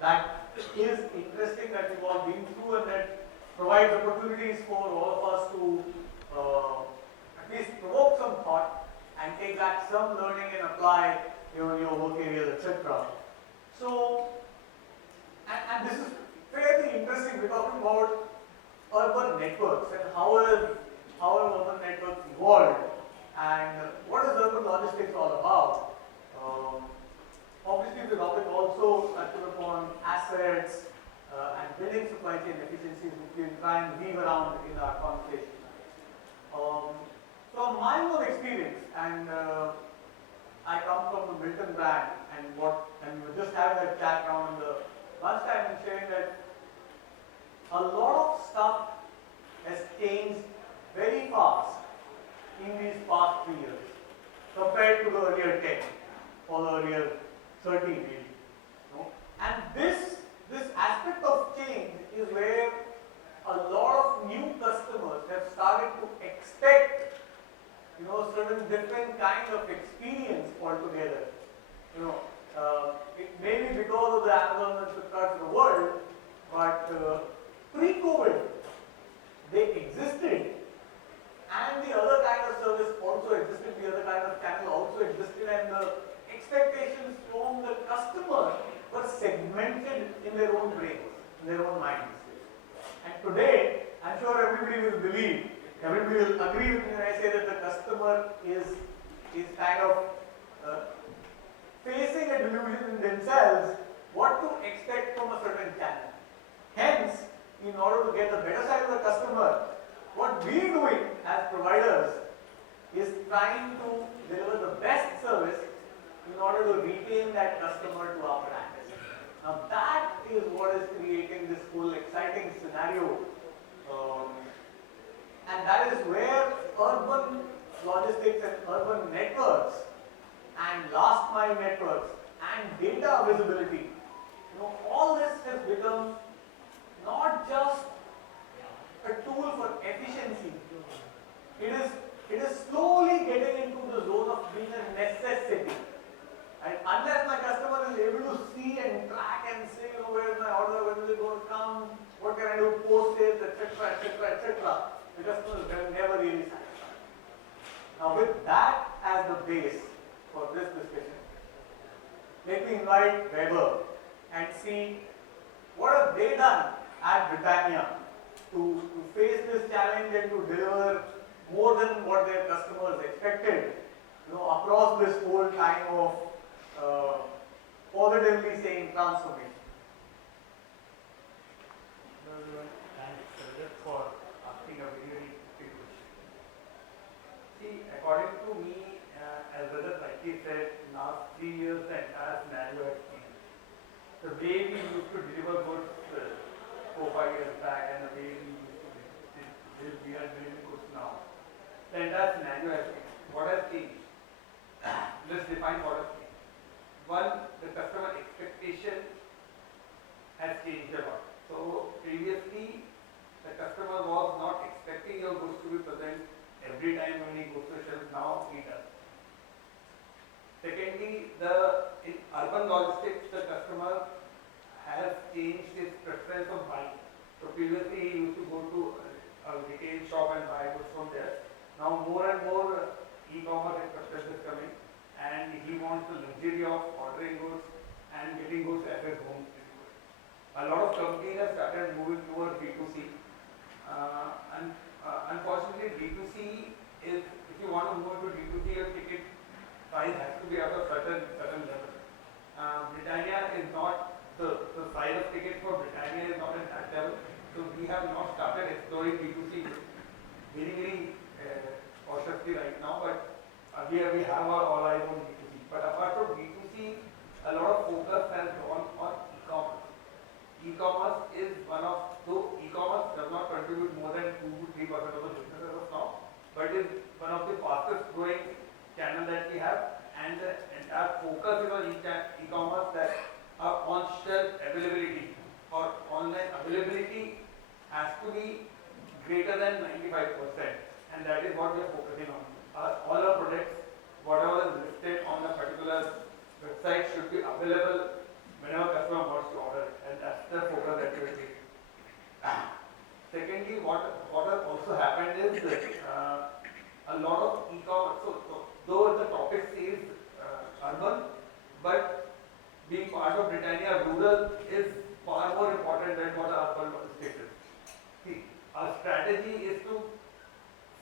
that is interesting, that we've all been through, and that provides opportunities for all of us to at least provoke some thought and take back some learning and apply in your work areas, etc. So, and this is fairly interesting. We're talking about urban networks and how have urban networks evolved, and what is urban logistics all about. Obviously, the topic also touches upon assets and building supply chain efficiencies, which we will try and weave around in our conversation. From my own experience, and I come from the Milton brand, and we were just having a chat around the lunchtime and sharing that a lot of stuff has changed very fast in these past 3 years compared to the earlier 10 or the earlier 30 really. And this aspect of change is where a lot of new customers have started to expect certain different kind of experience altogether. It may be because of the Amazon and Flipkart of the world, but pre-COVID they existed, and the other kind of service also existed, the other kind of channel also existed, and the expectations from the customer were segmented in their own brains, in their own minds. And today, I'm sure everybody will agree with me when I say that the customer is kind of facing a delusion in themselves what to expect from a certain channel. Hence, in order to get the better side of the customer, what we are doing as providers is trying to deliver the best service in order to retain that customer to our brand. Now that is what is creating this whole exciting scenario, and that is where urban logistics and urban networks and last mile networks and data visibility, all this has become not just a tool for efficiency. It is slowly getting into the zone of being a necessity. And unless my customer is able to see and track and say, where is my order, when is it going to come, what can I do post sales, etc., etc., the customer is never really satisfied. Now, with that as the base for this discussion, let me invite Vaibhav and see what have they done at Britannia to face this challenge and to deliver more than what their customers expected, across this whole time of positively saying transformation. Thanks, Rajat, for asking a very big question. See, according to me, as Rajat rightly said, in the last 3 years the entire scenario has changed. The way we used to deliver goods 4-5 years back and the way we are delivering goods now, the entire scenario has changed. What has changed? Let's define what has changed. One, the customer expectation has changed a lot. So previously, the customer was not expecting your goods to be present every time when he goes to the shelf. Now he does. Secondly, in urban logistics, the customer has changed his preference of buying. So previously, he used to go to a retail shop and buy goods from there. Now more and more e-commerce acceptance is coming, and he wants the luxury of ordering goods and getting goods at his home. A lot of companies have started moving towards B2C. Unfortunately, B2C is, if you want to move to B2C, your ticket size has to be at a certain level. Britannia is not, the size of ticket for Britannia is not at that level. So we have not started exploring B2C very cautiously right now, but here we have our all eyes on B2C. But apart from B2C, a lot of focus has gone on e-commerce. E-commerce is though e-commerce does not contribute more than 2-3% of the business as of now, but is one of the fastest growing channels that we have, and the entire focus is on e-commerce, that our on-shelf availability or online availability has to be greater than 95%, and that is what we are focusing on. All our products, whatever is listed on a particular website, should be available whenever customer wants to order it, and that's the focus that we are taking. Secondly, what has also happened is a lot of e-commerce. So though the topic says urban, but being part of Britannia, rural is far more important than what our urban status. See, our strategy is to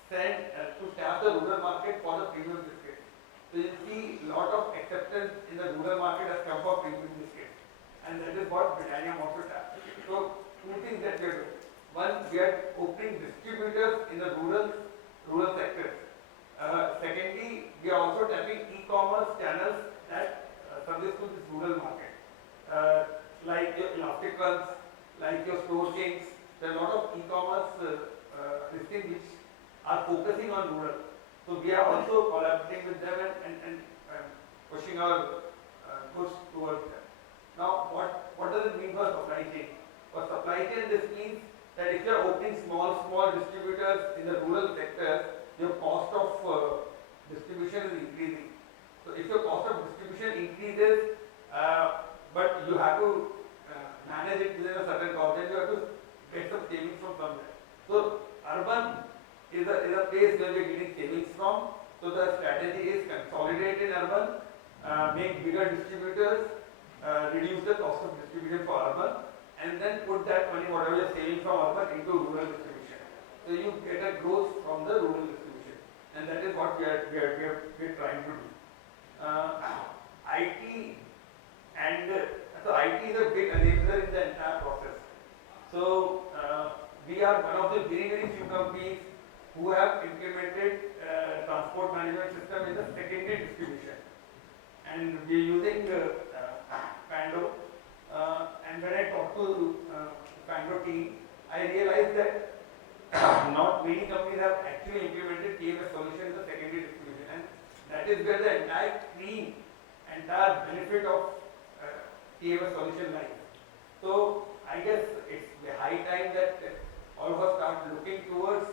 tap the rural market for the premium biscuits. So you see a lot of acceptance in the rural market has come for premium biscuits, and that is what Britannia wants to tap. So two things that we are doing. One, we are opening distributors in the rural sectors. Secondly, we are also tapping e-commerce channels that service to this rural market, like your elasticals, like your store chains. There are a lot of e-commerce listings which are focusing on rural. So we are also collaborating with them and pushing our goods towards them. Now, what does it mean for supply chain? For supply chain, this means that if you are opening small distributors in the rural sectors, your cost of distribution is increasing. So if your cost of distribution increases, but you have to manage it within a certain cost, then you have to get some savings from somewhere. So urban is a place where we are getting savings from. So the strategy is consolidate in urban, make bigger distributors, reduce the cost of distribution for urban, and then put that money, whatever you are saving from urban, into rural distribution. So you get a growth from the rural distribution, and that is what we are trying to do. IT so IT is a big enabler in the entire process. So we are one of the very few companies who have implemented transport management system in the secondary distribution, and we are using Pando. And when I talked to Pando team, I realized that not many companies have actually implemented TMS solution in the secondary distribution, and that is where the entire benefit of TMS solution lies. So I guess it's the high time that all of us start looking towards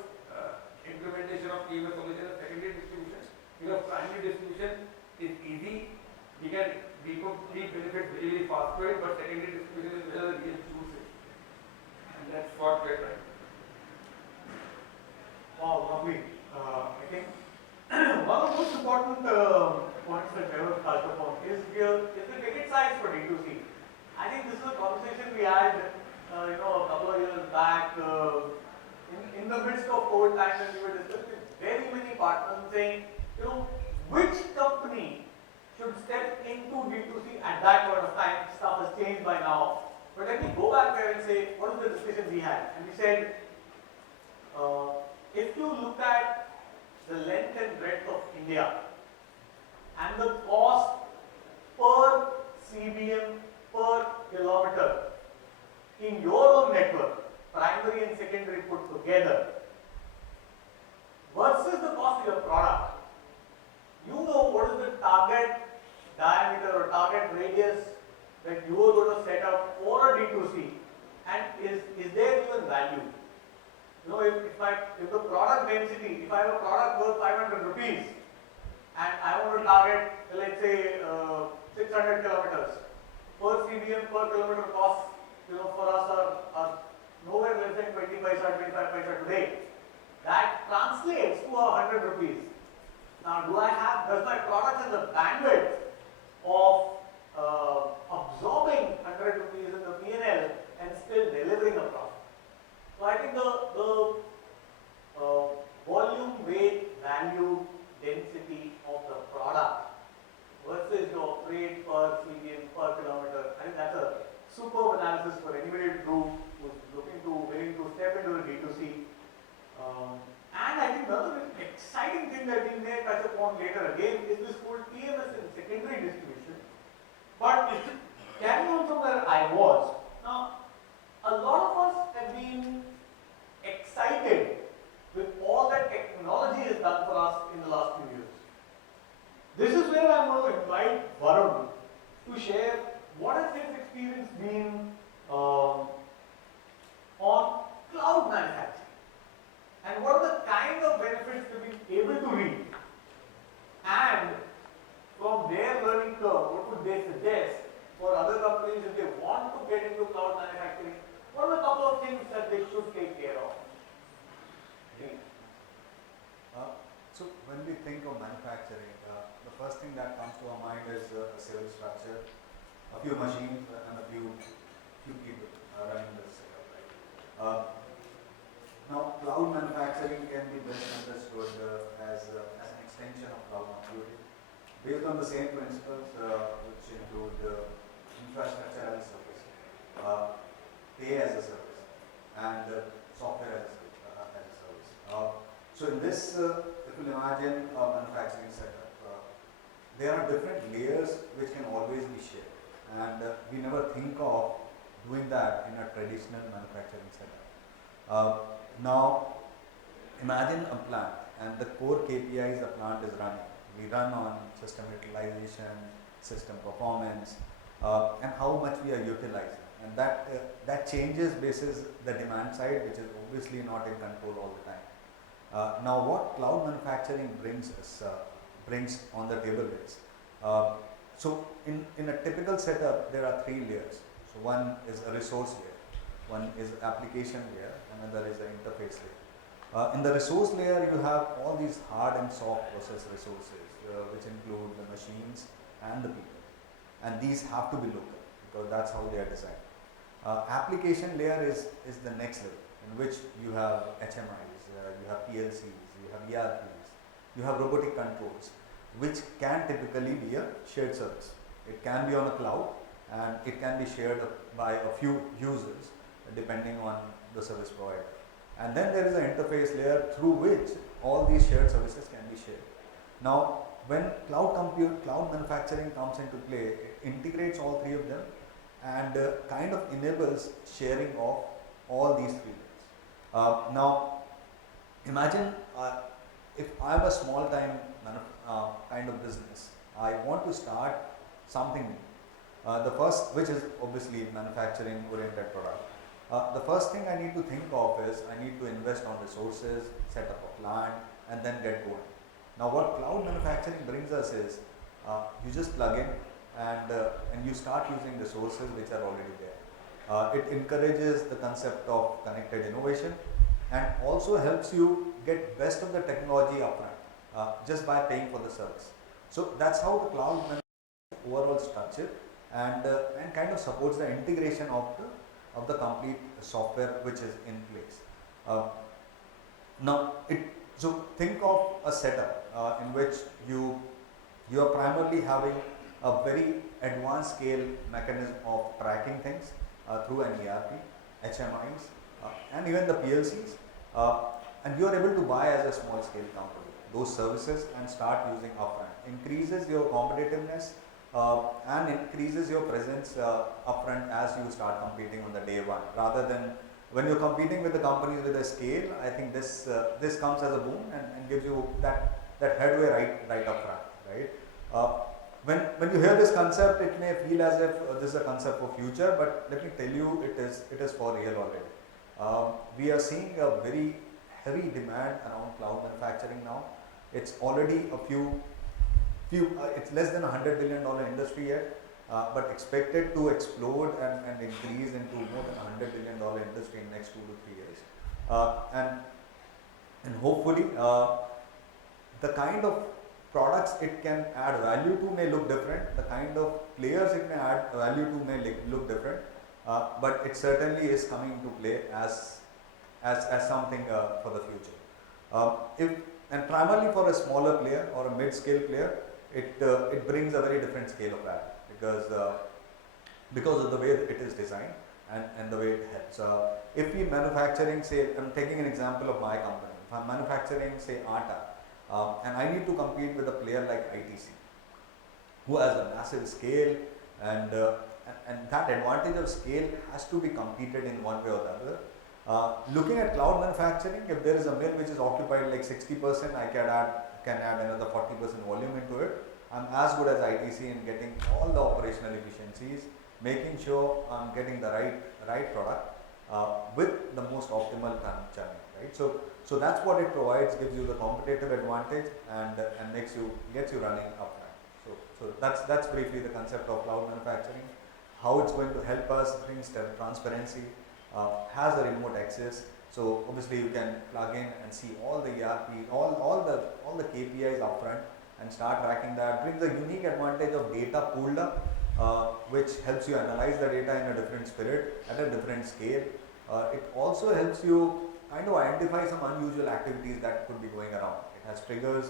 implementation of TMS solution in secondary distribution, because primary distribution is easy. We can reap benefits very fast to it, but secondary distribution is where the real juice is, and that's what we are trying. Wow, lovely. I think one of the most important points that Vaibhav touched upon is the ticket size for D2C. I think this is a conversation we had, a couple of years back, in the midst of COVID time, when we were discussing with very many partners saying, which company should step into D2C at that point of time. Stuff has changed by now. But let me go back there and say, what is the discussion we had? And we said, if you look at the length and breadth of India and the cost per CBM per kilometer in your own network, primary and secondary put together, versus the cost of your product, you know what is the target diameter or target radius that you are going to set up for a D2C, and is there even value? If the product density, if I have a product worth 500 rupees and I want to target, let's say 600 kilometers, per CBM per kilometer costs, for us are nowhere less than 20 paisa, 25 paisa today. That translates to 100 rupees. Now, does my product have the bandwidth of absorbing 100 rupees in the P&L and still delivering a profit? So I think the volume, weight, value, density of the product versus your freight per CBM per kilometer, I think that's a superb analysis for anybody to do who's willing to step into the D2C. And I think another exciting thing that we may touch upon later again is this whole TMS in secondary distribution. But carrying on from where I was, now a lot of us have been excited with all that technology has done for us in the last few years. This is where I'm going to invite Varun to share what has his experience been on cloud manufacturing, and what are the kind of benefits to be able to reap, and from their learning curve, what would they suggest for other companies if they want to get into cloud manufacturing, what are the couple of things that they should take care of? So when we think of manufacturing, the first thing that comes to our mind is a civil structure, a few machines and a few people running this setup. Right? Now, cloud manufacturing can be best understood as an extension of cloud computing, based on the same principles which include infrastructure as a service, pay as a service, and software as a service. So in this, if you imagine a manufacturing setup, there are different layers which can always be shared, and we never think of doing that in a traditional manufacturing setup. Now, imagine a plant, and the core KPIs the plant is running. We run on system utilization, system performance, and how much we are utilizing, and that changes basis the demand side, which is obviously not in control all the time. Now, what cloud manufacturing brings on the table is, so in a typical setup, there are three layers. So one is a resource layer, one is application layer, another is an interface layer. In the resource layer, you have all these hard and soft process resources, which include the machines and the people, and these have to be local because that's how they are designed. Application layer is the next level, in which you have HMIs, you have PLCs, you have ERPs, you have robotic controls, which can typically be a shared service. It can be on a cloud, and it can be shared by a few users depending on the service provider. And then there is an interface layer through which all these shared services can be shared. Now, when cloud manufacturing comes into play, it integrates all three of them and kind of enables sharing of all these three layers. Now, imagine if I am a small time kind of business, I want to start something new. The first, which is obviously manufacturing oriented product. The first thing I need to think of is I need to invest on resources, set up a plant, and then get going. Now, what cloud manufacturing brings us is you just plug in and you start using resources which are already there. It encourages the concept of connected innovation and also helps you get best of the technology upfront just by paying for the service. So that's how the cloud manufacturing overall structure and kind of supports the integration of the complete software which is in place. So think of a setup in which you are primarily having a very advanced scale mechanism of tracking things through an ERP, HMIs, and even the PLCs, and you are able to buy as a small scale company those services and start using upfront. Increases your competitiveness and increases your presence upfront as you start competing on the day one, rather than when you're competing with the companies with a scale. I think this comes as a boom and gives you that headway right up front, right? When you hear this concept, it may feel as if this is a concept for future, but let me tell you, it is for real already. We are seeing a very heavy demand around cloud manufacturing now. It's already it's less than $100 billion industry yet, but expected to explode and increase into more than $100 billion industry in the next 2 to 3 years. And hopefully, the kind of products it can add value to may look different, the kind of players it may add value to may look different, but it certainly is coming into play as something for the future. And primarily for a smaller player or a mid-scale player, it brings a very different scale of value because of the way that it is designed and the way it helps. If we manufacturing, say, I'm taking an example of my company. If I'm manufacturing, say, atta, and I need to compete with a player like ITC, who has a massive scale, and that advantage of scale has to be competed in one way or the other. Looking at cloud manufacturing, if there is a mill which is occupied like 60%, I can add another 40% volume into it. I'm as good as ITC in getting all the operational efficiencies, making sure I'm getting the right product with the most optimal channel, right? So that's what it provides, gives you the competitive advantage and gets you running upfront. So that's briefly the concept of cloud manufacturing. how it's going to help us bring transparency, has a remote access. So obviously you can plug in and see all the ERP, all the KPIs upfront and start tracking that. Brings a unique advantage of data pooled up, which helps you analyze the data in a different spirit at a different scale. It also helps you kind of identify some unusual activities that could be going around. It has triggers.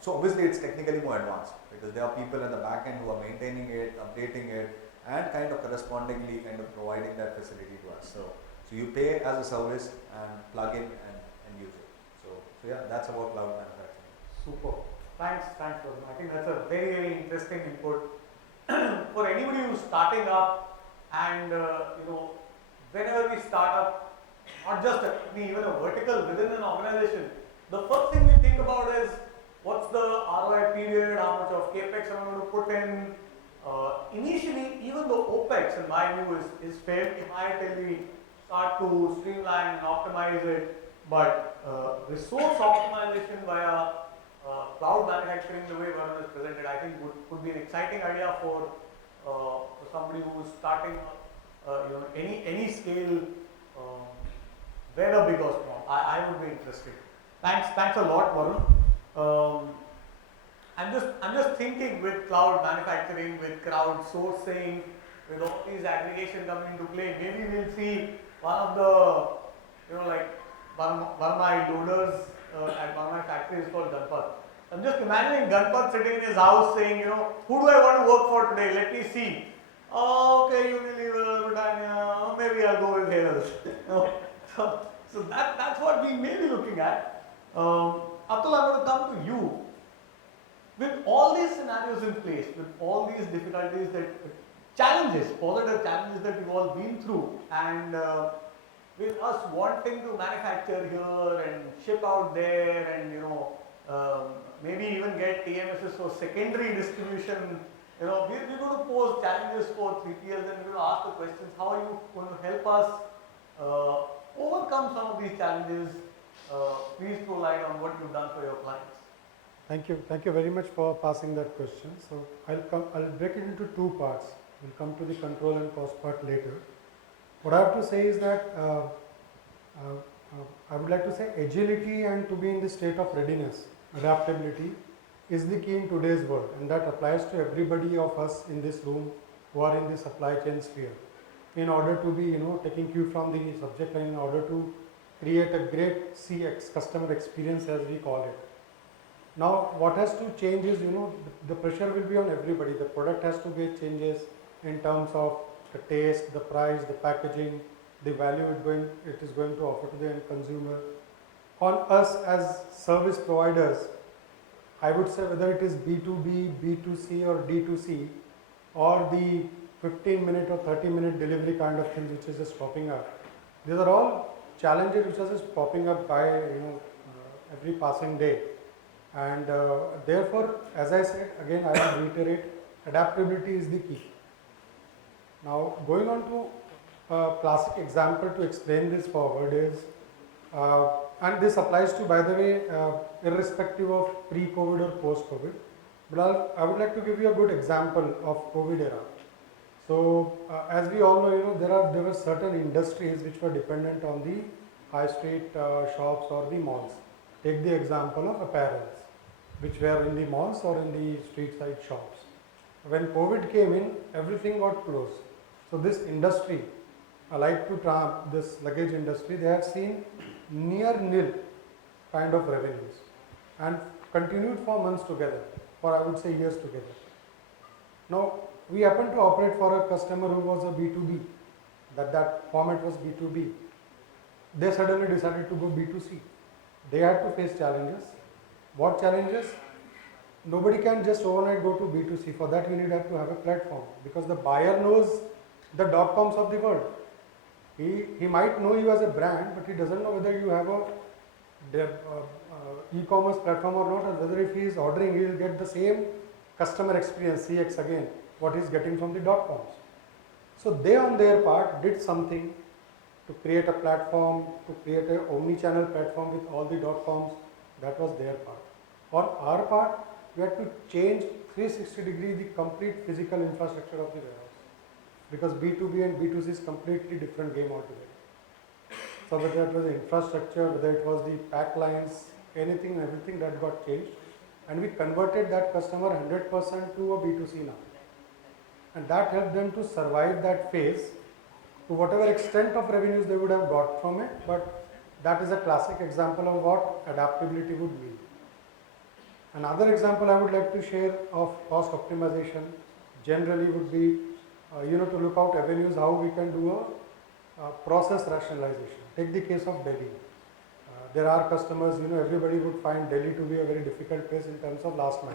So obviously it's technically more advanced because there are people at the back end who are maintaining it, updating it, and kind of correspondingly kind of providing that facility to us. So you pay as a service and plug in and use it. So yeah, that's about cloud manufacturing. Super. Thanks, Varun. I think that's a very, very interesting input. For anybody who's starting up and, whenever we start up, not just a company, even a vertical within an organization, the first thing we think about is what's the ROI period, how much of capex I'm going to put in. Initially, even the OPEX, in my view, is fairly high till we start to streamline and optimize it. But resource optimization via cloud manufacturing, the way Varun is presented, I think could be an exciting idea for somebody who is starting, any scale, whether big or small. I would be interested. Thanks a lot, Varun. I'm just thinking with cloud manufacturing, with crowdsourcing, with all these aggregation coming into play, maybe we'll see one of the, one of my loaders at one of my factories called Ganpat. I'm just imagining Ganpat sitting in his house saying, who do I want to work for today? Let me see. Oh, okay, Unilever, Britannia, maybe I'll go with Hales. So that's what we may be looking at. Atul, I'm going to come to you. With all these scenarios in place, with all these difficulties positive challenges that we've all been through, and with us wanting to manufacture here and ship out there and, maybe even get TMSs for secondary distribution, we're going to pose challenges for 3PLs and we're going to ask the questions, how are you going to help us overcome some of these challenges? Please throw light on what you've done for your clients. Thank you very much for passing that question. So I'll break it into two parts. We'll come to the control and cost part later. What I have to say is that I would like to say agility and to be in the state of readiness, adaptability is the key in today's world, and that applies to everybody of us in this room who are in the supply chain sphere. In order to be, taking cue from the subject line, in order to create a great CX, customer experience as we call it. Now, what has to change is, the pressure will be on everybody. The product has to get changes in terms of the taste, the price, the packaging, the value it is going to offer to the end consumer. On us as service providers, I would say whether it is B2B, B2C or D2C, or the 15-minute or 30-minute delivery kind of things which is just popping up. These are all challenges which are just popping up by every passing day. And therefore, as I said, again I will reiterate, adaptability is the key. Now, going on to a classic example to explain this forward is, and this applies to, by the way, irrespective of pre-COVID or post-COVID, but I would like to give you a good example of COVID era. So, as we all know, there were certain industries which were dependent on the high street shops or the malls. Take the example of apparels, which were in the malls or in the street side shops. When COVID came in, everything got closed. So this industry, alike to this luggage industry, they have seen near nil kind of revenues and continued for months together, or I would say years together. Now, we happen to operate for a customer who was a B2B, that format was B2B. They suddenly decided to go B2C. They had to face challenges. What challenges? Nobody can just overnight go to B2C. For that, we need to have a platform, because the buyer knows the .coms of the world. He might know you as a brand, but he doesn't know whether you have a e-commerce platform or not, or whether if he is ordering, he will get the same customer experience, CX again, what he is getting from the .coms. So they on their part did something to create a platform, to create an omni-channel platform with all the .coms. That was their part. On our part, we had to change 360 degree the complete physical infrastructure of the warehouse. because B2B and B2C is completely different game altogether. So whether it was the infrastructure, whether it was the pack lines, anything, everything that got changed, and we converted that customer 100% to a B2C now. And that helped them to survive that phase to whatever extent of revenues they would have got from it, but that is a classic example of what adaptability would mean. Another example I would like to share of cost optimization generally would be, to look out avenues how we can do a process rationalization. Take the case of Delhi. There are customers, everybody would find Delhi to be a very difficult place in terms of last mile.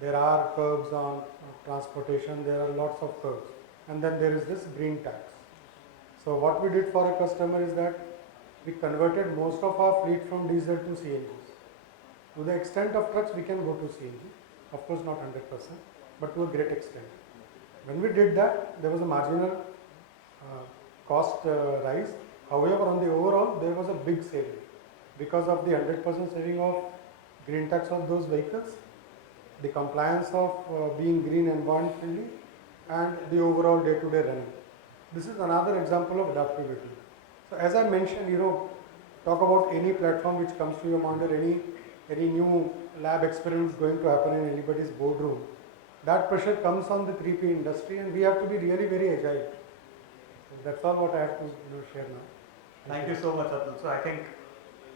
There are curbs on transportation, there are lots of curbs. And then there is this green tax. So what we did for a customer is that we converted most of our fleet from diesel to CNGs. To the extent of trucks, we can go to CNG. Of course, not 100%, but to a great extent. When we did that, there was a marginal cost rise. However, on the overall, there was a big saving because of the 100% saving of green tax of those vehicles, the compliance of being green and environment friendly, and the overall day-to-day running. This is another example of adaptability. So as I mentioned, talk about any platform which comes to your mind or any new lab experiments going to happen in anybody's boardroom. That pressure comes on the 3P industry, and we have to be really very agile. So that's all what I have to share now. Thank you so much, Atul. So I think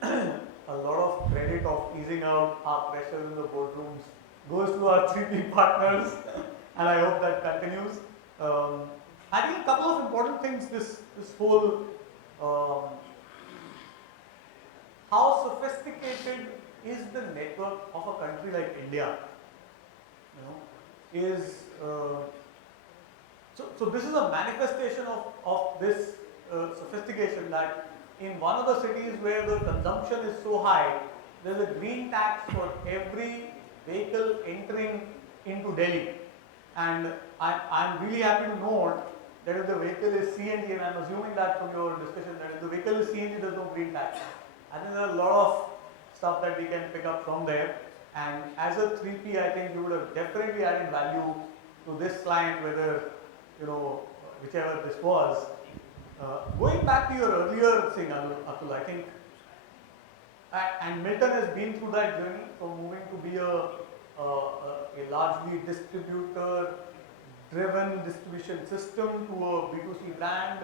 a lot of credit of easing out our pressure in the boardrooms goes to our 3P partners, and I hope that continues. I think a couple of important things, this whole, how sophisticated is the network of a country like India? So this is a manifestation of this sophistication, that in one of the cities where the consumption is so high, there is a green tax for every vehicle entering into Delhi. And I'm really happy to note that if the vehicle is CNG, and I'm assuming that from your discussion that if the vehicle is CNG, there is no green tax. I think there are a lot of stuff that we can pick up from there. And as a 3P, I think you would have definitely added value to this client, whether, whichever this was. Going back to your earlier thing, Atul, I think, and Milton has been through that journey from moving to be a largely distributor-driven distribution system to a B2C brand.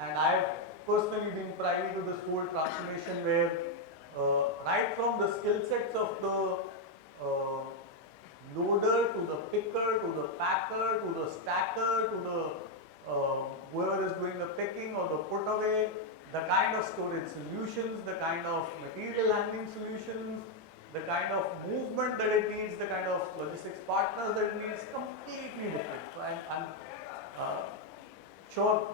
And I've personally been privy to this whole transformation where right from the skill sets of the loader to the picker to the packer to the stacker to the whoever is doing the picking or the put away, the kind of storage solutions, the kind of material handling solutions, the kind of movement that it needs, the kind of logistics partners that it needs, completely different. So I'm sure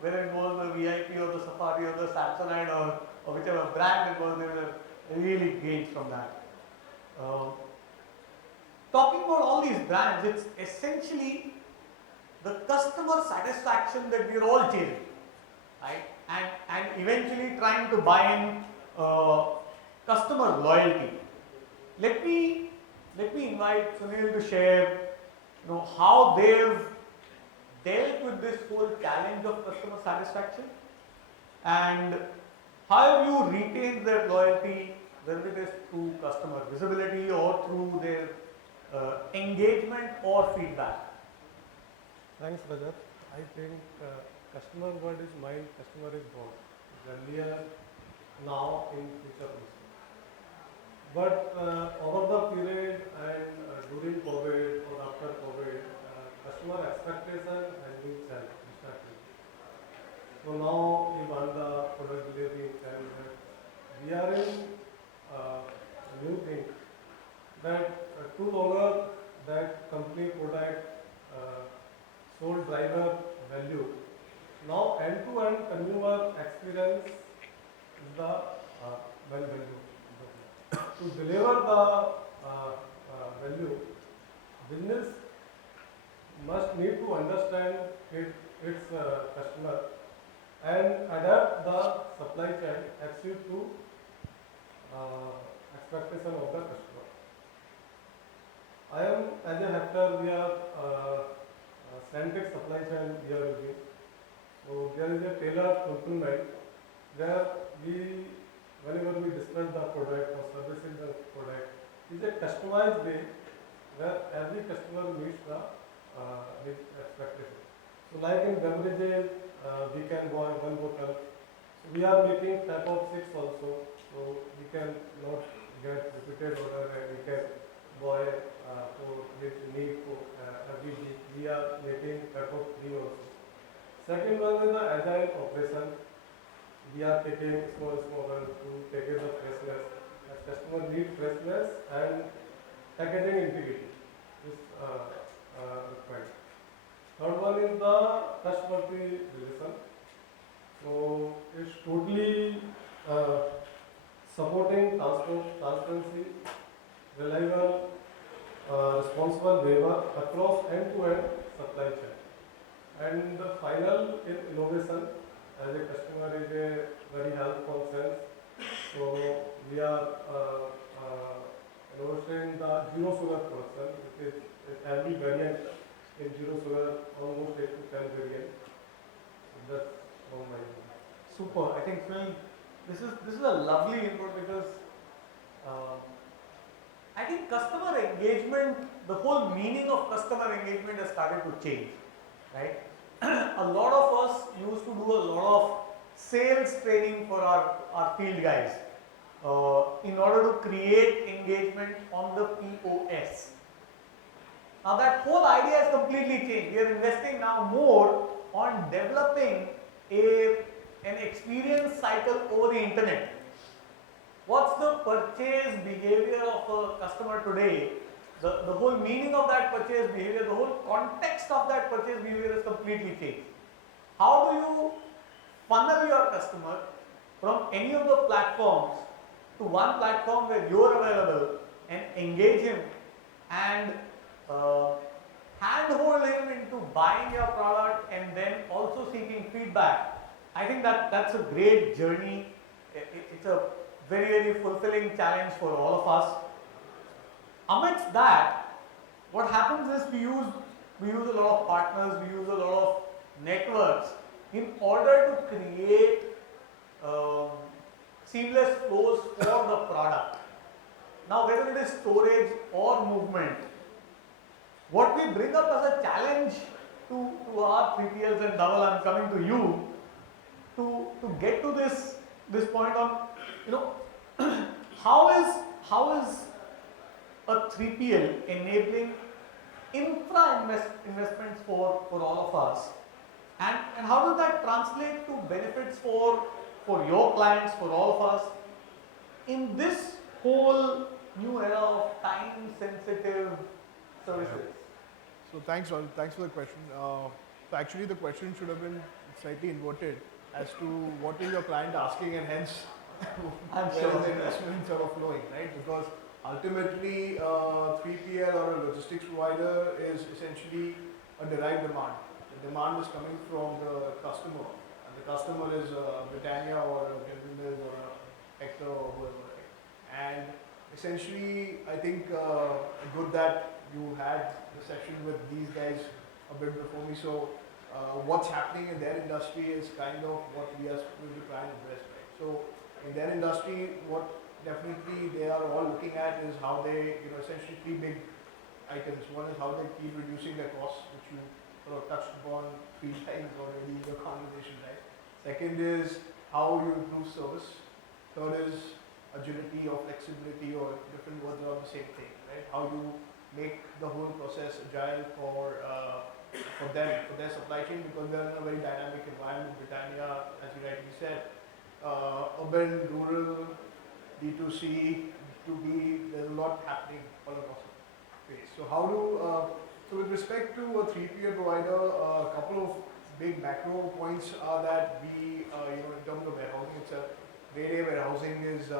whether it was the VIP or the Safari or the Samsonite or whichever brand it was, they will have really gained from that. Talking about all these brands, it's essentially the customer satisfaction that we are all chasing, right? And eventually trying to buy in customer loyalty. Let me invite Sunil to share, how they've dealt with this whole challenge of customer satisfaction, and how have you retained their loyalty, whether it is through customer visibility or through their engagement or feedback. Thanks, Rajat. I think customer word is mind, customer is born. Earlier, now, in future also. But over the period and during COVID or after COVID, customer expectation has been changed. So now, even the product delivery and we are in a new thing that no longer that company product sole driver value. Now end-to-end consumer experience is the value. To deliver the value, business must need to understand its customer and adapt the supply chain according to expectation of the customer. I am, as a Hector, we are centric supply chain we are using. So there is a tailored fulfillment where we, whenever we dispatch the product or servicing the product, is a customized way where every customer meets the his expectation. So like in beverages, we can buy one bottle. So we are making type of 6 also. So we can not get repeated order and we can buy for which need for every week. We are making type of 3 also. Second one is the agile operation. We are taking small to take care of freshness. As customer need freshness and packaging integrity is required. Third one is the trustworthy relation. So it's totally supporting transparency, reliable, responsible behavior across end-to-end supply chain. And the final is innovation. As a customer is a very health conscious, so we are innovating the zero sugar production, which is every variant in zero sugar, almost 8 to 10 variants. So that's all my view. Super. I think Sunil, this is a lovely input because I think customer engagement, the whole meaning of customer engagement has started to change, right? A lot of us used to do a lot of sales training for our field guys in order to create engagement on the POS. Now that whole idea has completely changed. We are investing now more on developing an experience cycle over the internet. What's the purchase behavior of a customer today? The whole meaning of that purchase behavior, the whole context of that purchase behavior is completely changed. How do you funnel your customer from any of the platforms to one platform where you are available and engage him and handhold him into buying your product and then also seeking feedback? I think that's a great journey. It's a very, very fulfilling challenge for all of us. Amidst that, what happens is we use a lot of partners, we use a lot of networks in order to create seamless flows for the product. Now, whether it is storage or movement, what we bring up as a challenge to our 3PLs and Dhaval, I'm coming to you to get to this point on, how is a 3PL enabling investments for all of us, and how does that translate to benefits for your clients, for all of us in this whole new era of time sensitive services? So thanks, Varun. Thanks for the question. So actually the question should have been slightly inverted as to what is your client asking, and hence I'm where sure. is the investment sort of flowing, right? Because ultimately 3PL or a logistics provider is essentially a derived demand. The demand is coming from the customer, and the customer is Britannia or a Beverages or a Hector or whoever, right? And essentially I think good that you had the session with these guys a bit before me. So what's happening in their industry is kind of what we are going to try and address, right? So in their industry, what definitely they are all looking at is how they, essentially 3 big items. One is how they keep reducing their costs, which you sort of touched upon 3 times already in your conversation, right? Second is how you improve service. Third is agility or flexibility, or different words are the same thing, right? How you make the whole process agile for them, for their supply chain, because they're in a very dynamic environment. Britannia, as you rightly said, urban, rural, D2C, B2B, there's a lot happening all across the space. So how do, so with respect to a 3PL provider, a couple of big macro points are that we, in terms of warehousing itself, grade A warehousing is,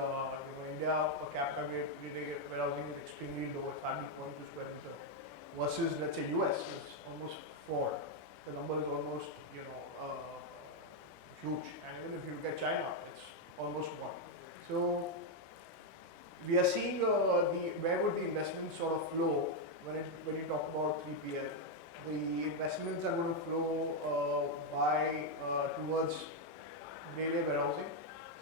India per capita grade A warehousing is extremely low, it's hardly 0.2 square meter, versus let's say US is almost 4. The number is almost, huge. And even if you look at China, it's almost 1. So we are seeing where would the investment sort of flow when you talk about 3PL. the investments are going to flow towards data warehousing.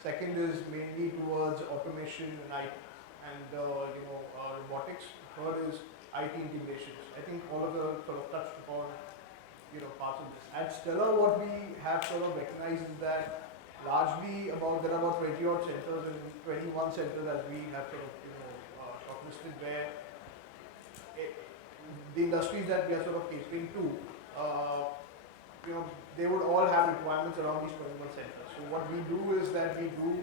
Second is mainly towards automation and IT and robotics. Third is IT integrations. I think all of the sort of touched upon parts of this. At Stella, what we have sort of recognized is that largely there are about 20 odd centers and 21 centers as we have sort of shortlisted where the industries that we are sort of catering to, they would all have requirements around these 21 centers. So what we do is that we do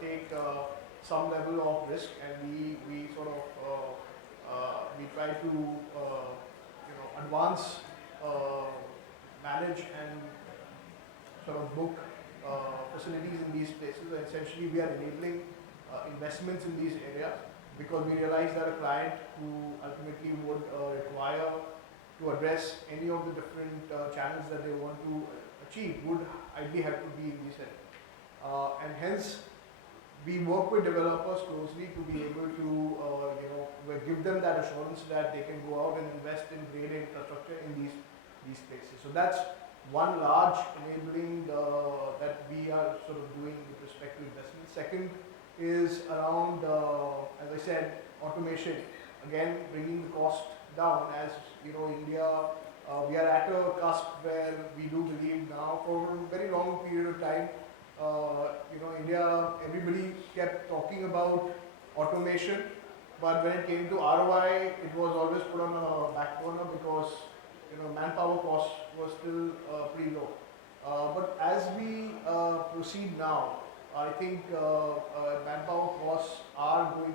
take some level of risk and we sort of we try to advance, manage and sort of book facilities in these places. And essentially we are enabling investments in these areas because we realize that a client who ultimately would require to address any of the different channels that they want to achieve would ideally have to be in these areas. And hence we work with developers closely to be able to give them that assurance that they can go out and invest in great infrastructure in these places. So that's one large enabling that we are sort of doing with respect to investment. Second is around, as I said, automation. Again, bringing the cost down. As India, we are at a cusp where we do believe now for a very long period of time, India, everybody kept talking about automation, but when it came to ROI, it was always put on a back burner because manpower costs were still pretty low. But as we proceed now, I think manpower costs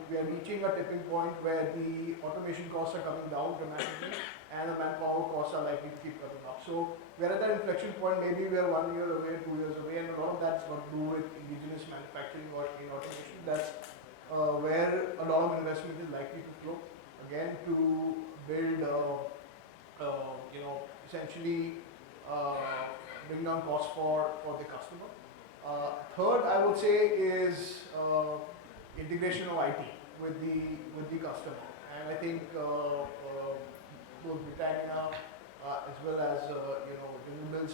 we are reaching a tipping point where the automation costs are coming down dramatically and the manpower costs are likely to keep coming up. So we're at that inflection point. Maybe we are 1 year away, 2 years away, and a lot of that's got to do with indigenous manufacturing or in automation. That's where a lot of investment is likely to flow. Again, to build, essentially bring down costs for the customer. Third, I would say is integration of IT with the customer, and I think both Britannia as well as renewables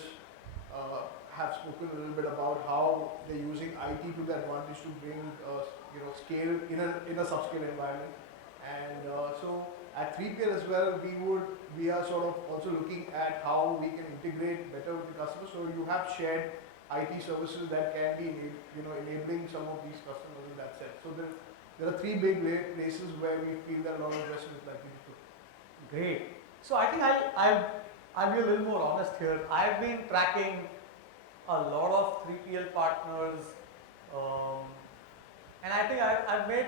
have spoken a little bit about how they're using IT to their advantage to bring scale in a subscale environment, and so at 3PL as well, we are sort of also looking at how we can integrate better with the customer. So you have shared IT services that can be enabling some of these customers in that sense. So there are three big places where we feel that a lot of investment is likely to go. Great. So I think I'll be a little more honest here. I've been tracking a lot of 3PL partners, and I think I've made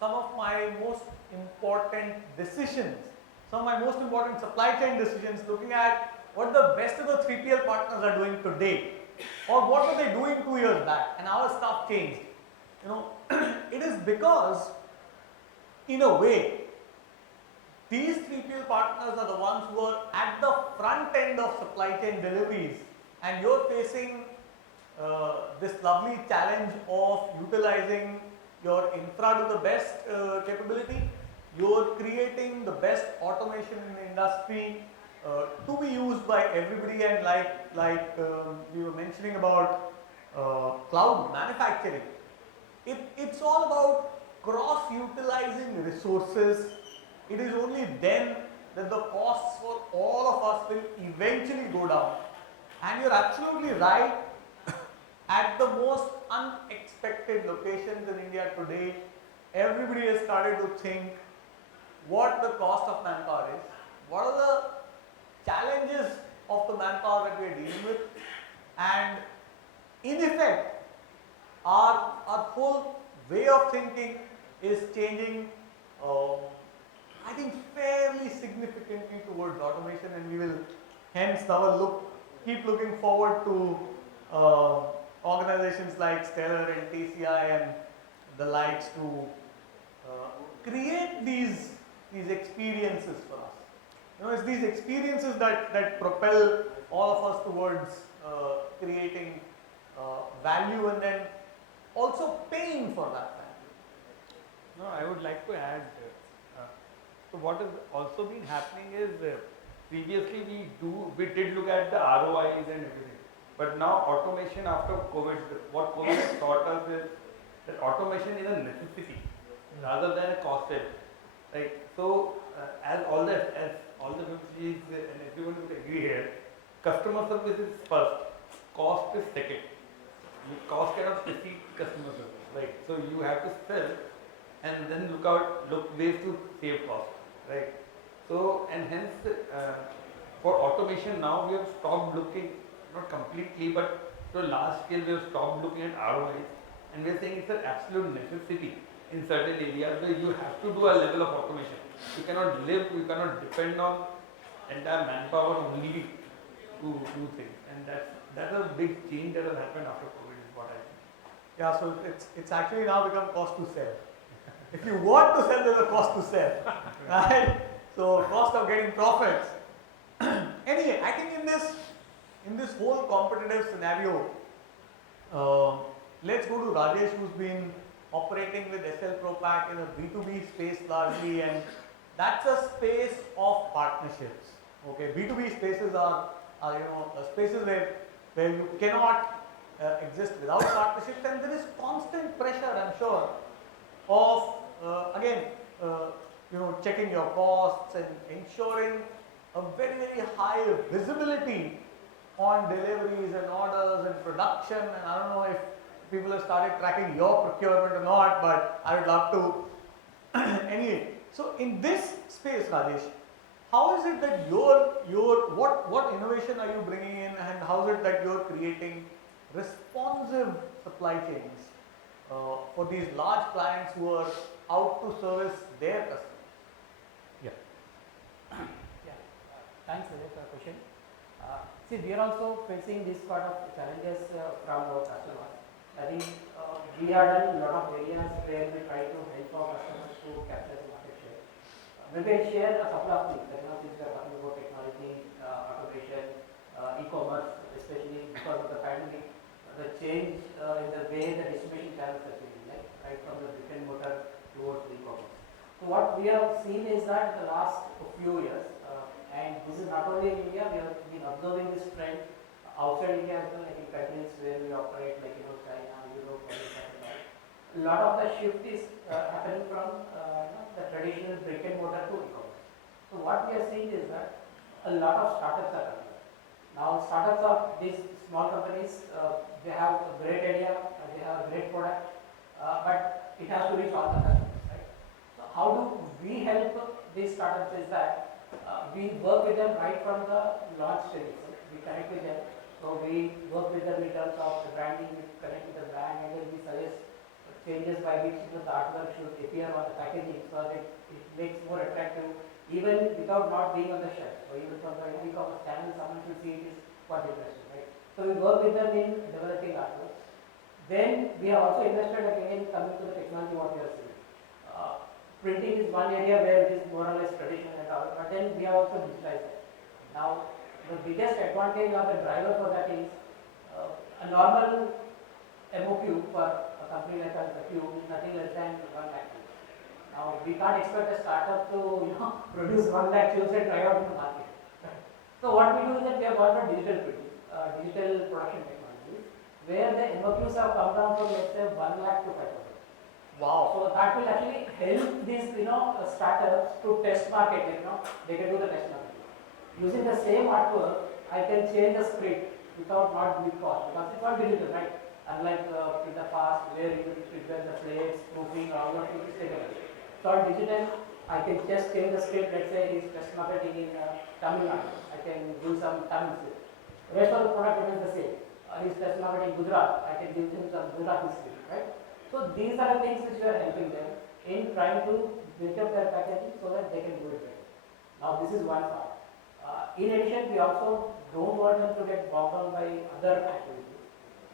some of my most important decisions, some of my most important supply chain decisions looking at what the best of the 3PL partners are doing today, or what were they doing 2 years back, and our stuff changed. It is because, in a way, these 3PL partners are the ones who are at the front end of supply chain deliveries, and you're facing this lovely challenge of utilizing your infra to the best capability. You're creating the best automation in the industry to be used by everybody, and like we were mentioning about cloud manufacturing. It's all about cross-utilizing resources. It is only then that the costs for all of us will eventually go down. And you're absolutely right, at the most unexpected locations in India today, everybody has started to think what the cost of manpower is, what are the challenges of the manpower that we are dealing with, and in effect, our whole way of thinking is changing, I think, fairly significantly towards automation, and we will hence Dhaval keep looking forward to organizations like Stellar and TCI and the likes to create these experiences for us. It's these experiences that propel all of us towards creating value and then also paying for that value. No, I would like to add, so what has also been happening is previously we did look at the ROIs and everything, but now automation after COVID, what COVID has taught us is that automation is a necessity rather than a cost save. Right? So as all the FMCGs and everyone would agree here, customer service is first, cost is second. Cost cannot precede customer service, right? So you have to sell and then look ways to save cost, right? So and hence for automation now we have stopped looking, not completely, but to a large scale we have stopped looking at ROIs, and we are saying it's an absolute necessity in certain areas where you have to do a level of automation. You cannot cannot depend on entire manpower only to do things, and that's a big change that has happened after COVID is what I think. Yeah, so it's actually now become cost to sell. If you want to sell, there's a cost to sell, right? So cost of getting profits. Anyway, I think in this whole competitive scenario, let's go to Rajesh, who's been operating with SL Propack in a B2B space largely, and that's a space of partnerships. Okay, B2B spaces are spaces where you cannot exist without partnerships, and there is constant pressure, I'm sure, of again checking your costs and ensuring a very high visibility on deliveries and orders and production. And I don't know if people have started tracking your procurement or not, but I would love to. Anyway, so in this space, Rajesh, how is it that what innovation are you bringing in, and how is it that you're creating responsive supply chains for these large clients who are out to service their customers? Yeah. Thanks, Rajat, for the question. See, we are also facing this sort of challenges from our customers. I think we are done a lot of areas where we try to help our customers to capture the market share. Maybe I share a couple of things. Like now, since we are talking about technology, automation, e-commerce, especially because of the pandemic, the change in the way the distribution channels are changing, right from the brick and mortar towards the e-commerce. So what we have seen is that the last few years, and this is not only in India, we have been observing this trend outside India as well, like in countries where we operate, like China, Europe, a lot of the shift is happening from the traditional brick and mortar to e-commerce. So what we are seeing is that a lot of startups are coming. Now startups are these small companies, they have a great idea, they have a great product, but it has to reach all the customers, right? So how do we help these startups is that we work with them right from the launch stage. We connect with them. So we work with them in terms of the branding, we connect with the brand, and then we suggest changes by which the artwork should appear on the packaging so that it makes more attractive, even without not being on the shelf. So even from the e-commerce channel, someone should see it is quite interesting, right? So we work with them in developing artwork. Then we have also invested again coming to the technology what we are seeing. Printing is one area where it is more or less traditional and all, but then we have also digitized it. Now, the biggest advantage or the driver for that is a normal MOQ for a company like us, the Q, is nothing less than 1 lakh. Now, we can't expect a startup to produce 1 lakh tubes and try out in the market. So what we do is that we have got a digital printing, digital production technology, where the MOQs have come down from let's say 1 lakh to 5,000. Wow. So that will actually help these startups to test market, they can do the test market. Using the same artwork, I can change the script without not big cost because it's all digital, right? Unlike in the past where you would prepare the plates, proofing, all of it is taken. So on digital, I can just change the script. Let's say he's test marketing in Tamil Nadu. I can do some Tamil script. The rest of the product remains the same. He's test marketing Gujarat. I can give him some Gujarati script, right? So these are the things which we are helping them in trying to build up their packaging so that they can do it better. Now this is one part. In addition, we also don't want them to get bogged down by other activities.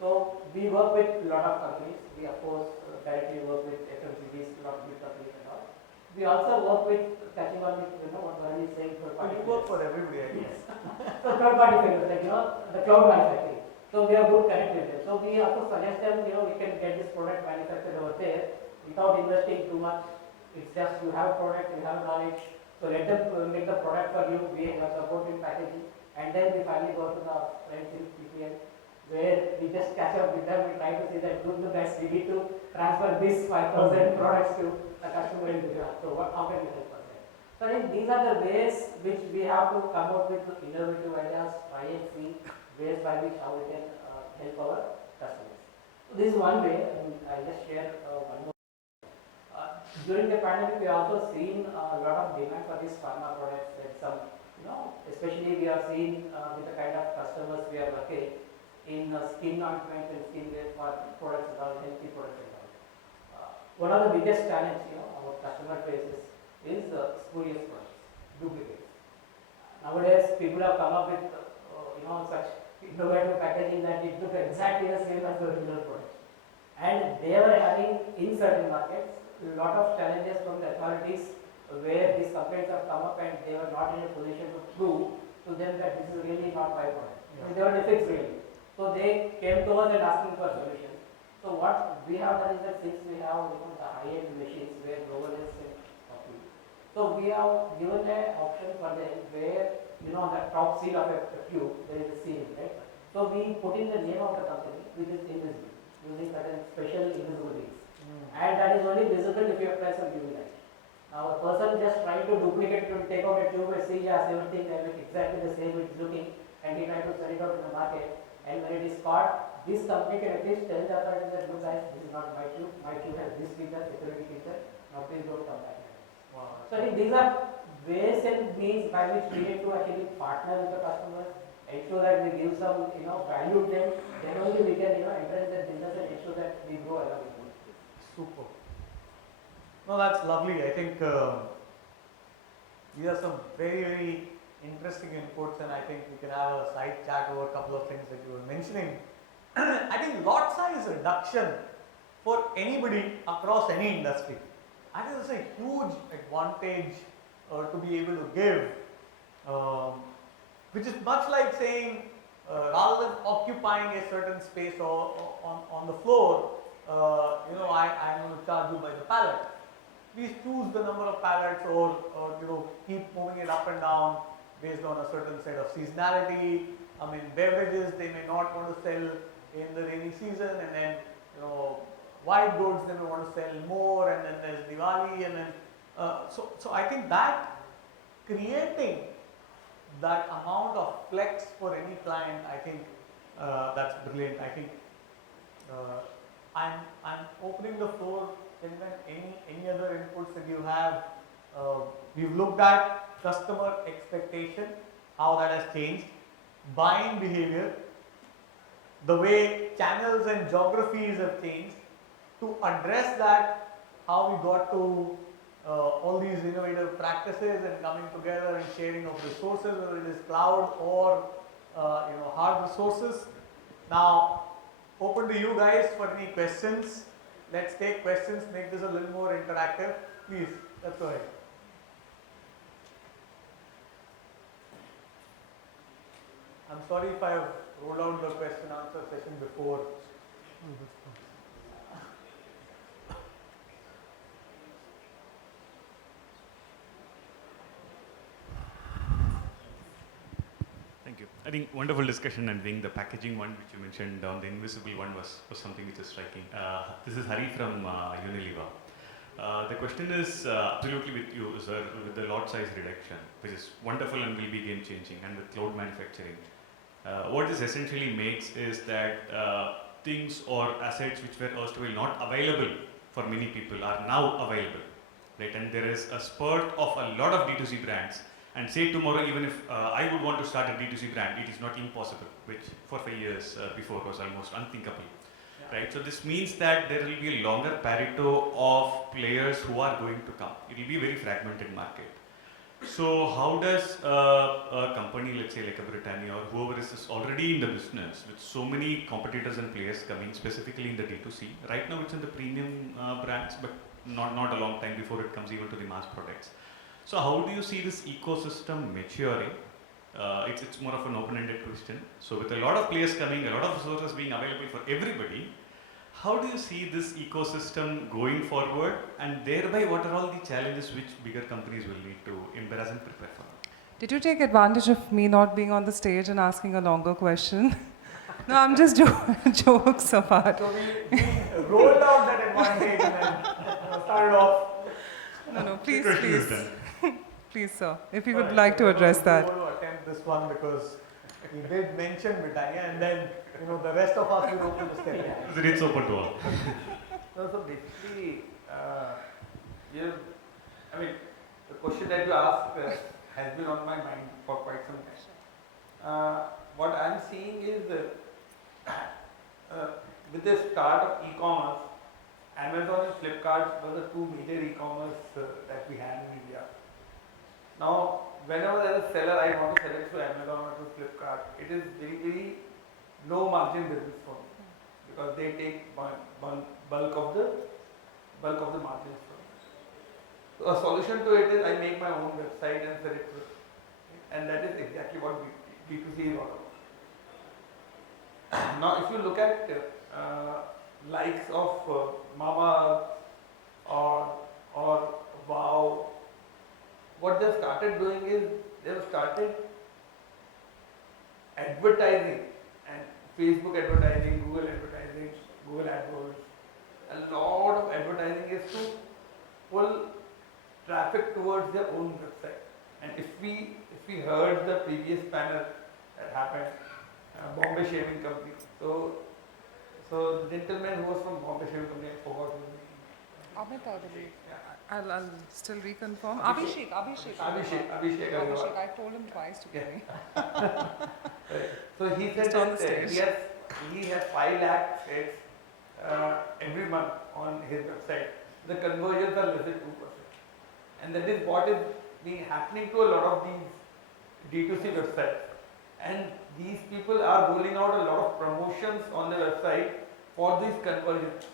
So we work with a lot of companies. We of course directly work with FMCGs, a lot of big companies and all. We also work with catching on with what Varun is saying. You work for everybody, I guess. So third party vendors like the cloud manufacturing. So we have good connect with them. So we have to suggest them, we can get this product manufactured over there without investing too much. It's just you have a product, you have knowledge, So let them make the product for you, we have support in packaging, and then we finally go to the friends in PPL, where we just catch up with them, we try to see that do the best, we need to transfer this 5,000 products to the customer in Gujarat. So how can we help us there? So I think these are the ways which we have to come up with innovative ideas, try and see ways by which how we can help our customers. So this is one way, and I'll just share one more. During the pandemic, we also seen a lot of demand for these pharma products, and some, especially we are seeing with the kind of customers we are working in skin ointment and skin care products and all, healthy products and all. One of the biggest challenge, our customer faces is spurious products, duplicates. Nowadays, people have come up with, such innovative packaging that it looks exactly the same as the original product. And they were having, in certain markets, a lot of challenges from the authorities where these complaints have come up and they were not in a position to prove to them that this is really not my product. Yeah. They were defects really. So they came to us and asking for solutions. So what we have done is that since we have the high-end machines where Beverages and coffee, so we have given an option for them where, on the top seal of a tube, there is a seal, right? So we put in the name of the company, which is invisible, using certain special invisible rings. And that is only visible if you apply some UV light. Now a person just trying to duplicate to take out a tube and see, yes, everything they look exactly the same it's looking, and he tried to sell it out in the market. And when it is caught, this company can at least tell the authorities that, look guys, this is not my tube has this feature, security feature, now please don't come back. Wow. So I think these are ways and means by which we need to actually partner with the customers, ensure that we give some, value to them, then only we can, enter in that business and ensure that we grow along with them. Super. No, that's lovely. I think these are some very, very interesting inputs, and I think we can have a side chat over a couple of things that you were mentioning. I think lot size reduction for anybody across any industry, I think it's a huge advantage to be able to give, which is much like saying rather than occupying a certain space on the floor, I'm going to charge you by the pallet. Please choose the number of pallets or keep moving it up and down based on a certain set of seasonality. I mean, beverages, they may not want to sell in the rainy season, and then, white goods, they may want to sell more, and then there's Diwali, and then, so I think that creating that amount of flex for any client, I think that's brilliant. I think I'm opening the floor. Any other inputs that you have? We've looked at customer expectation, how that has changed, buying behavior, the way channels and geographies have changed. To address that, how we got to all these innovative practices and coming together and sharing of resources, whether it is cloud or hard resources. Now, open to you guys for any questions. Let's take questions, make this a little more interactive. Please, let's go ahead. I'm sorry if I have rolled out the question answer session before. Thank you. I think wonderful discussion, and I think the packaging one which you mentioned on the invisible one was something which is striking. This is Hari from Unilever. The question is absolutely with you, sir, with the lot size reduction, which is wonderful and will be game changing, and with cloud manufacturing. What this essentially makes is that things or assets which were erstwhile not available for many people are now available, right? And there is a spurt of a lot of D2C brands. And say tomorrow, even if I would want to start a D2C brand, it is not impossible, which 4 or 5 years before was almost unthinkable, right? So this means that there will be a longer Pareto of players who are going to come. It will be a very fragmented market. So how does a company, let's say like a Britannia or whoever is already in the business with so many competitors and players coming specifically in the D2C, right now it's in the premium brands, but not a long time before it comes even to the mass products. So how do you see this ecosystem maturing? It's more of an open-ended question. So with a lot of players coming, a lot of resources being available for everybody, How do you see this ecosystem going forward, and thereby what are all the challenges which bigger companies will need to embrace and prepare for? Did you take advantage of me not being on the stage and asking a longer question? No, I'm just jokes apart. So we rolled out that advantage and then started off. No, please, Question is please. done. Please, sir, if you would Alright, like so to address we that. want to attempt this one because he did mention Britannia, and then the rest of us will open the step in. It's open to all. No, so basically, I mean, the question that you asked has been on my mind for quite some time. What I'm seeing is with the start of e-commerce, Amazon and Flipkart were the two major e-commerce that we had in India. Now, whenever there is a seller, I want to sell it to Amazon or to Flipkart, it is very, very low margin business for me because they take bulk of the margins from me. So a solution to it is I make my own website and sell it to it. And that is exactly what B2C is all about. Now, if you look at likes of Mama or Wow, what they've started doing is they've started advertising, and Facebook advertising, Google advertising, Google AdWords. A lot of advertising is to pull traffic towards their own website. And if we heard the previous panel that happened, Bombay Shaving Company. So the gentleman who was from Bombay Shaving Company, I forgot his name. Amit, I believe. Yeah. I'll still reconfirm. Abhishek. Abhishek, Agarwal. I told him twice to Yeah. me. Right. So he said Just on the that stage. he has 5 lakh hits every month on his website. The conversions are less than 2%. And that is what is being happening to a lot of these D2C websites. And these people are rolling out a lot of promotions on the website for these conversions.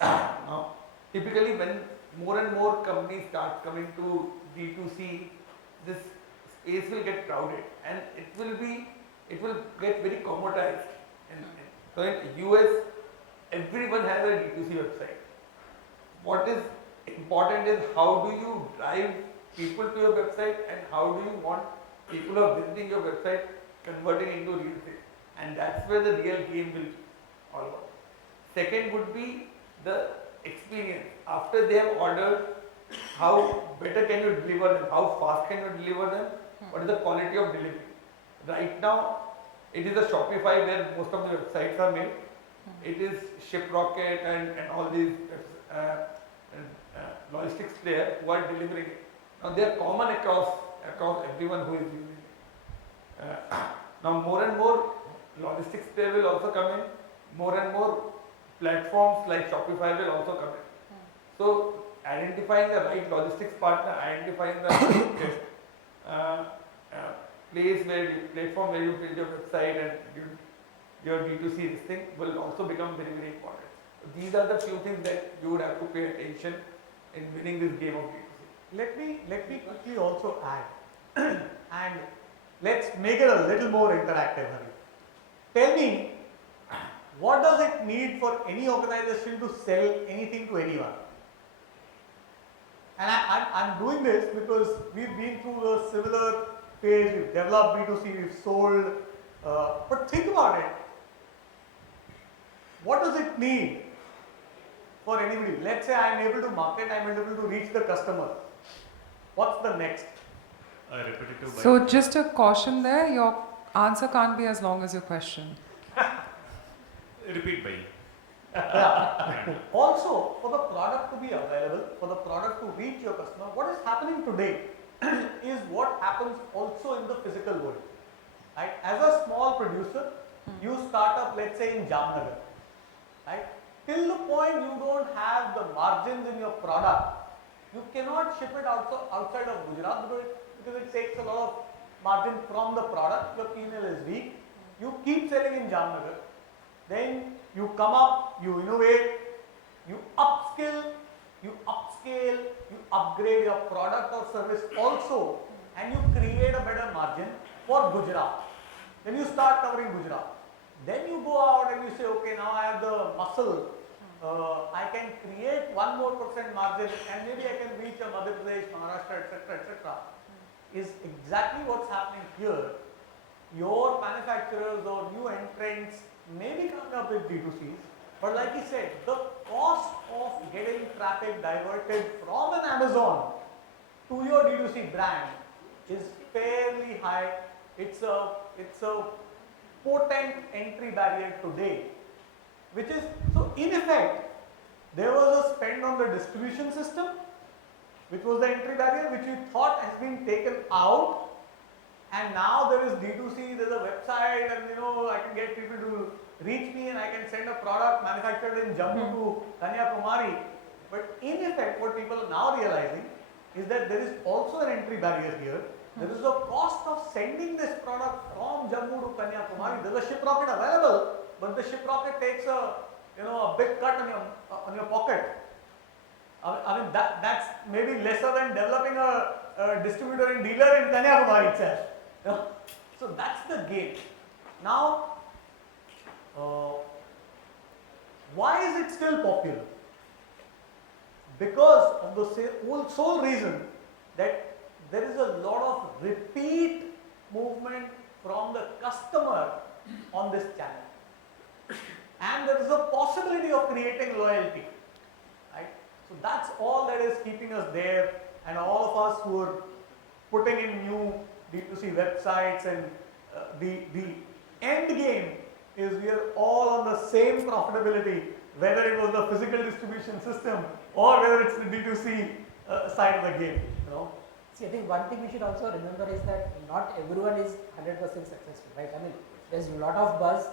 Now, typically when more and more companies start coming to D2C, this space will get crowded and it will get very commoditized. So in US, everyone has a D2C website. What is important is how do you drive people to your website and how do you want people who are visiting your website converting into real estate. And that's where the real game will all about. Second would be the experience. After they have ordered, how better can you deliver them? How fast can you deliver them? What is the quality of delivery? Right now, it is a Shopify where most of the websites are made. It is ShipRocket and all these logistics players who are delivering it. Now they are common across everyone who is using it. Now more and more logistics players will also come in. More and more platforms like Shopify will also come in. So identifying the right logistics partner, identifying the platform where you build your website and your D2C this thing will also become very, very important. These are the few things that you would have to pay attention in winning this game of D2C. Let me quickly also add, and let's make it a little more interactive, Hari. Tell me, what does it need for any organization to sell anything to anyone? And I'm doing this because we've been through a similar phase, we've developed B2C, we've sold, but think about it. What does it need for anybody? Let's say I'm able to market, I'm able to reach the customer. What's the next? A repetitive by So just a caution there, your answer can't be as long as your question. repeat by. Yeah. Also, for the product to be available, for the product to reach your customer, what is happening today is what happens also in the physical world. Right? As a small producer, you start up, let's say in Jamnagar. Right? Till the point you don't have the margins in your product, you cannot ship it outside of Gujarat because it takes a lot of margin from the product, your P&L is weak. You keep selling in Jamnagar, then you come up, you innovate, you upskill, you upscale, you upgrade your product or service also, and you create a better margin for Gujarat. Then you start covering Gujarat. Then you go out and you say, okay, now I have the muscle, I can create 1% more margin and maybe I can reach a Madhya Pradesh, Maharashtra, etc., is exactly what's happening here. Your manufacturers or new entrants may be coming up with D2Cs, but like he said, the cost of getting traffic diverted from an Amazon to your D2C brand is fairly high. It's a potent entry barrier today, which is, so in effect, there was a spend on the distribution system, which was the entry barrier, which you thought has been taken out, and now there is D2C, there's a website, and I can get people to reach me and I can send a product manufactured in Jammu to Kanyakumari. But in effect, what people are now realizing is that there is also an entry barrier here. There is a cost of sending this product from Jammu to Kanyakumari. There's a ship rocket available, but the ship rocket takes a big cut on your pocket. I mean that's maybe lesser than developing a distributor and dealer in Kanyakumari itself. So that's the game. Now, why is it still popular? Because of the sole reason that there is a lot of repeat movement from the customer on this channel, and there is a possibility of creating loyalty, right? So that's all that is keeping us there, and all of us who are putting in new D2C websites, and the end game is we are all on the same profitability, whether it was the physical distribution system or whether it's the D2C side of the game. See, I think one thing we should also remember is that not everyone is 100% successful, right? I mean, there's a lot of buzz,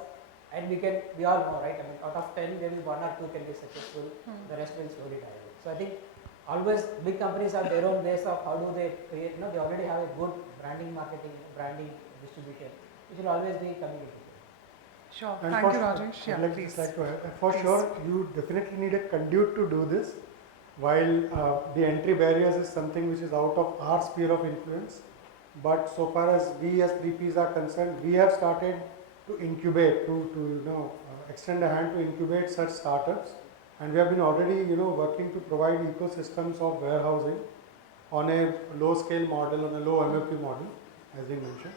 and we all know, right? I mean, out of 10, maybe 1 or 2 can be successful, the rest will slowly die away. So I think always big companies have their own ways of how do they create, they already have a good branding, marketing, branding, distribution, which will always be communicated. Sure. And Thank you, Rajesh. I'd like please. just like to add, for Please. sure, you definitely need a conduit to do this. While the entry barriers is something which is out of our sphere of influence, but so far as we as 3Ps are concerned, we have started to incubate, to extend a hand to incubate such startups, and we have been already working to provide ecosystems of warehousing on a low scale model, on a low MFP model, as we mentioned.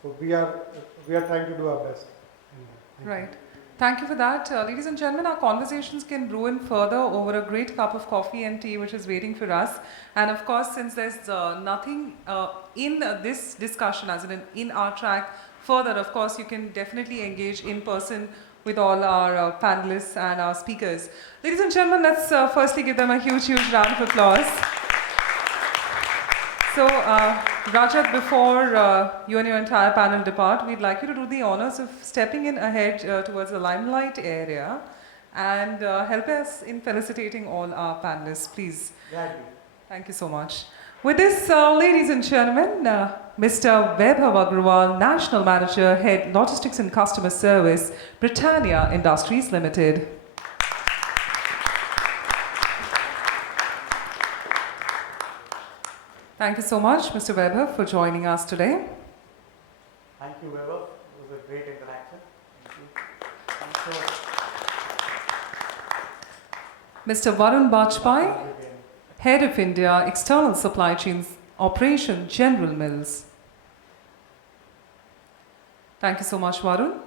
So we are trying to do our best. Right. Thank you for that. Ladies and gentlemen, our conversations can brew in further over a great cup of coffee and tea which is waiting for us. And of course, since there's nothing in this discussion, as in our track further, of course, you can definitely engage in person with all our panelists and our speakers. Ladies and gentlemen, let's firstly give them a huge round of applause. So, Rajat, before you and your entire panel depart, we'd like you to do the honors of stepping in ahead towards the limelight area and help us in felicitating all our panelists, please. Gladly. Thank you so much. With this, ladies and gentlemen, Mr. Vaibhav Agrawal, National Manager, Head Logistics and Customer Service, Britannia Industries Limited. Thank you so much, Mr. Vaibhav, for joining us today. Thank you, Vaibhav. It was a great interaction. Mr. Varun Bajpai, Head of India External Supply Chains Operation, General Mills. Thank you so much, Varun.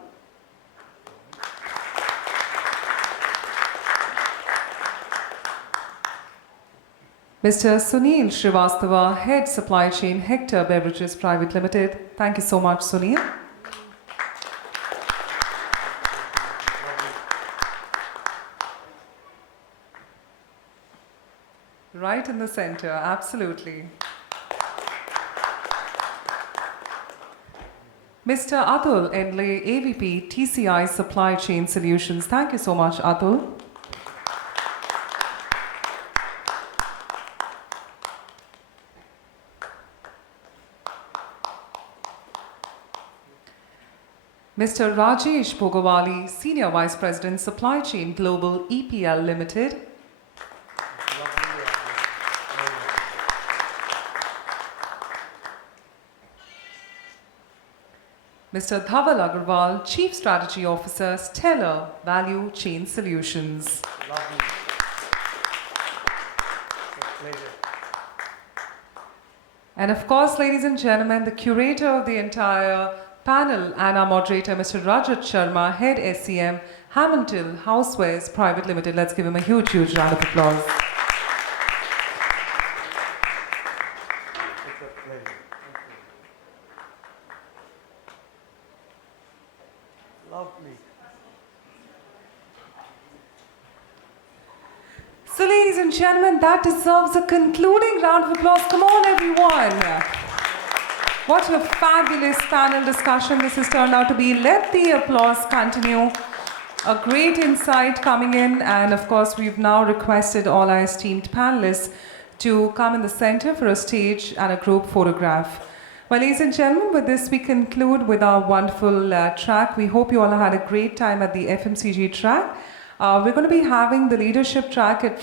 Mr. Sunil Shrivastava, Head Supply Chain, Hector Beverages Private Limited. Thank you so much, Sunil. Right in the center, absolutely. Mr. Atul, Endlay, AVP, TCI Supply Chain Solutions. Thank you so much, Atul. Mr. Rajesh Bhogavalli, Senior Vice President, Supply Chain Global, EPL Limited. Mr. Dhaval Agarwal, Chief Strategy Officer, Stellar Value Chain Solutions. Lovely. It's a pleasure. And of course, ladies and gentlemen, the curator of the entire panel and our moderator, Mr. Rajat Sharma, Head SCM, Hamilton Housewares Private Limited. Let's give him a huge, huge round of applause. It's a pleasure. Thank you. Lovely. So, ladies and gentlemen, that deserves a concluding round of applause. Come on, everyone. What a fabulous panel discussion this has turned out to be. Let the applause continue. A great insight coming in, and of course, we've now requested all our esteemed panelists to come in the center for a stage and a group photograph. Well, ladies and gentlemen, with this we conclude with our wonderful track. We hope you all had a great time at the FMCG track. We're going to be having the leadership track at